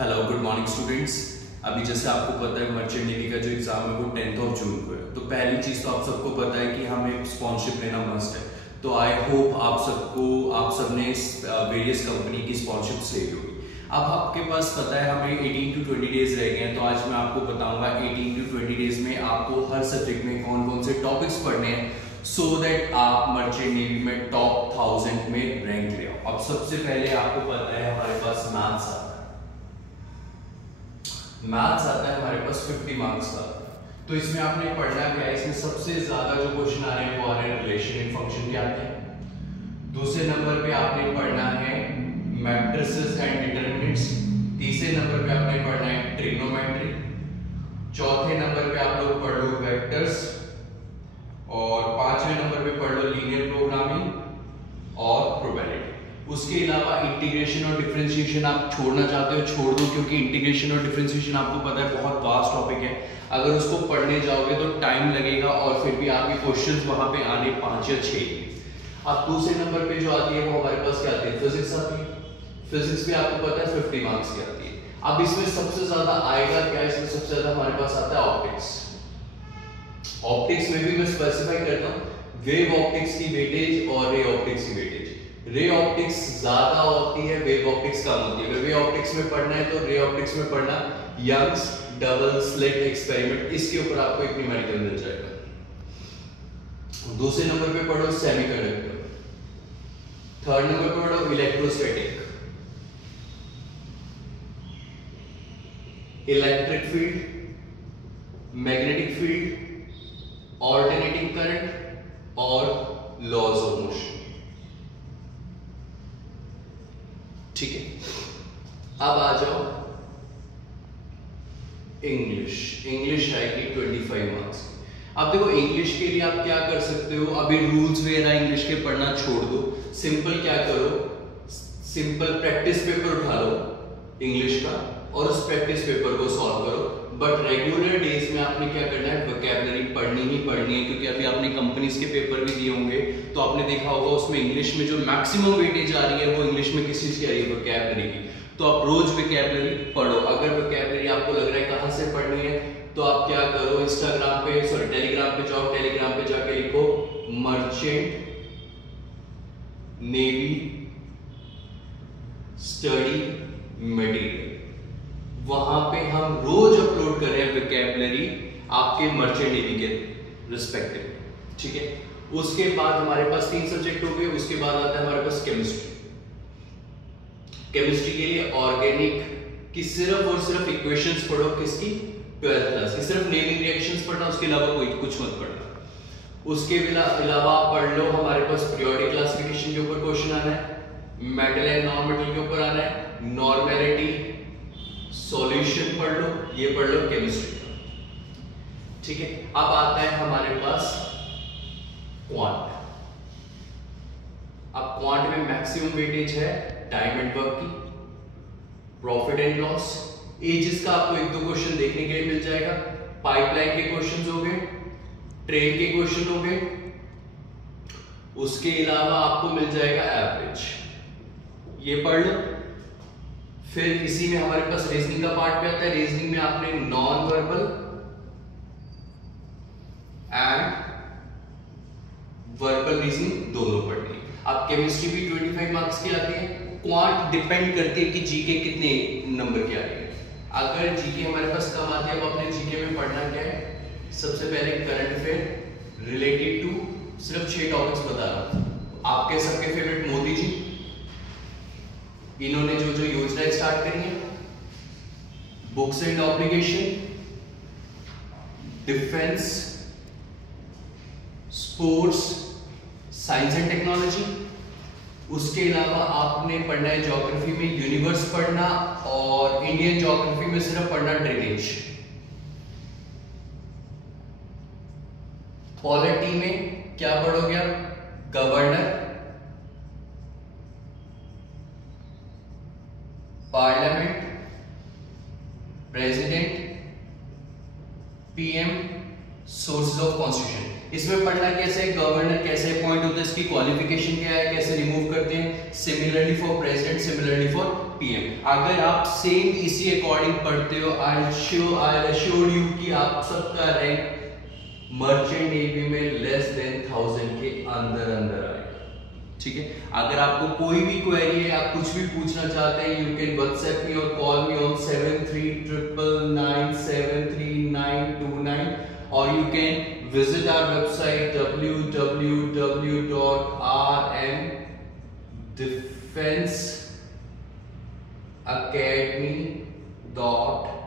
Hello good morning students. अभी जैसे आपको पता है मर्चेंट नेवी का जो एग्जाम है वो 10 जून को है। तो पहली चीज तो आप सबको पता है कि हमें स्पॉन्सरशिप लेना मस्ट है। तो आई होप आप सबने वेरियस कंपनी की स्पॉन्सरशिप ले ली होगी। अब आपके पास पता है हमें 18 to 20 डेज रह गए हैं। तो आज मैं आपको बताऊंगा 18 to 20 डेज में आपको हर सब्जेक्ट में कौन कौन से टॉपिक्स पढ़ने हैं सो दैट आप मर्चेंट नेवी में टॉप 1000 में रैंक ले आओ। अब सबसे पहले आपको पता है हमारे पास मैथ्स आता है हमारे पास 50 मार्क्स का। तो इसमें आपने पढ़ना क्या है, इसमें सबसे ज्यादा जो क्वेश्चन आ रहे हैं वो आ रहे हैं रिलेशन इन फंक्शन के आते हैं। दूसरे नंबर पे आपने पढ़ना है मैट्रिसेस एंड डिटरमिनेंट्स। तीसरे नंबर पे आपने पढ़ना है ट्रिग्नोमेट्री। चौथे नंबर पे आप लोग पढ़ लो वेक्टर्स और पांचवें नंबर पे पढ़ लो लीनियर प्रोग्रामिंग और प्रोबेबिलिटी। उसके अलावा इंटीग्रेशन और डिफरेंशिएशन आप छोड़ना चाहते हो छोड़ दो, क्योंकि इंटीग्रेशन और डिफरेंशिएशन आपको पता है बहुत वास्ट टॉपिक है। अगर उसको पढ़ने जाओगे तो टाइम लगेगा और फिर भी आपके क्वेश्चंस वहां पे आने 5 या 6। अब दूसरे नंबर पे जो आती है वो हमारे पास क्या आती है, फिजिक्स आती है। फिजिक्स पे आपको पता है 50 मार्क्स की आती है। अब इसमें सबसे ज्यादा आएगा क्या, इसमें सबसे ज्यादा हमारे पास आता है ऑप्टिक्स। ऑप्टिक्स में भी मैं स्पेसिफाई करता हूं वेव ऑप्टिक्स की वेटेज और रे ऑप्टिक्स की वेटेज। रे ऑप्टिक्स ज्यादा होती है, वेव ऑप्टिक्स कम होती है। अगर रे ऑप्टिक्स में पढ़ना है तो रे ऑप्टिक्स में पढ़ना यंग्स डबल स्लिट एक्सपेरिमेंट, इसके ऊपर आपको एक न्यूमेरिकल मिल जाएगा। दूसरे नंबर पे पढ़ो सेमीकंडक्टर। थर्ड नंबर पे पढ़ो electrostatic, electric field, magnetic field, alternating current और लॉज ऑफ मोशन। ठीक है, अब आ जाओ इंग्लिश आएगी 25 मार्क्स। अब देखो इंग्लिश के लिए आप क्या कर सकते हो, अभी रूल्स वगैरह इंग्लिश के पढ़ना छोड़ दो। सिंपल क्या करो, सिंपल प्रैक्टिस पेपर उठा लो इंग्लिश का और उस प्रैक्टिस पेपर को सॉल्व करो। बट रेगुलर डेज में आपने क्या करना है, वोकैबुलरी पढ़नी ही पढ़नी है, क्योंकि अभी आपने कंपनीज के पेपर भी दिए होंगे तो आपने देखा होगा उसमें इंग्लिश में जो मैक्सिमम वेटेज आ रही है वो इंग्लिश में किस चीज की आ रही है, वोकैबुलरी की। तो आप रोज वोकैबुलरी पढ़ो। अगर वोकैबुलरी आपको लग रहा है कहां से पढ़नी है तो आप क्या करो, टेलीग्राम पे जाओ, टेलीग्राम पे जाके लिखो मर्चेंट नेवी स्टडी मटेरियल। वहां पे हम रोज अपलोड कर रहे हैं वोकैबुलरी आपके मर्चेंट नेवी के रिस्पेक्टिव। ठीक है, उसके बाद हमारे पास 3 सब्जेक्ट हो गए। उसके बाद आता है हमारे पास केमिस्ट्री। केमिस्ट्री के लिए ऑर्गेनिक की सिर्फ और सिर्फ इक्वेशंस पढ़ो, किसकी, 12th क्लास की। सिर्फ नेमिंग रिएक्शंस पढ़ना, उसके अलावा कोई कुछ मत पढ़ना। उसके अलावा पढ़ लो हमारे पास पीरियोडिक क्लासिफिकेशन के ऊपर क्वेश्चन आना है, मेटल एंड नॉन मेटल के ऊपर आना है, नॉर्मेलिटी, सॉल्यूशन पढ़ लो, ये पढ़ लो केमिस्ट्री का। ठीक है, अब आता है हमारे पास क्वांट। अब क्वांट में मैक्सिमम वेटेज है टाइम एंड वर्क की, प्रॉफिट एंड लॉस, एजेस का आपको 1-2 क्वेश्चन देखने के लिए मिल जाएगा। पाइपलाइन के क्वेश्चंस हो गए, ट्रेन के क्वेश्चन हो गए। उसके अलावा आपको मिल जाएगा एवरेज, ये पढ़ लो। फिर इसी में हमारे पास रीजनिंग का पार्ट भी आता है। रीजनिंग में आपने non verbal and verbal reasoning दोनों पढ़नी है। अब केमिस्ट्री भी 25 मार्क्स की आती है। क्वांट डिपेंड करती है कि जीके कितने नंबर की आ रही है। अगर जीके हमारे पास कम आती है तो अपने जीके में पढ़ना क्या है, सबसे पहले करंट अफेयर रिलेटेड टू सिर्फ 6 टॉपिक्स बता रहा हूं। आपके सबके फेवरेट मोदी जी, इन्होंने जो जो योजनाएं स्टार्ट करी है, books and obligation, defence, sports, science and technology. उसके अलावा आपने पढ़ना है ज्योग्राफी में यूनिवर्स पढ़ना और इंडियन ज्योग्राफी में सिर्फ पढ़ना ड्रेनेज। पॉलिटी में क्या पढ़ोगे आप, governor, parliament, president, PM, sources of constitution. इसमें पढ़ना कैसे है, गवर्नर कैसे अपॉइंट होता है, इसकी क्वालिफिकेशन क्या है, कैसे रिमूव करते हैं, similarly for president, similarly for PM। अगर आप सेम इसी अकॉर्डिंग पढ़ते हो, आई एश्योर यू कि आप सबका रैंक मर्चेंट नेवी में लेस देन 1000 के अंदर आएगा। ठीक है, अगर आपको कोई भी क्वेरी है, आप कुछ भी पूछना चाहते हैं, यू कैन व्हाट्सएप मी और कॉल मी ऑन 7399973929 और you can visit our website www.rmdefenseacademy.com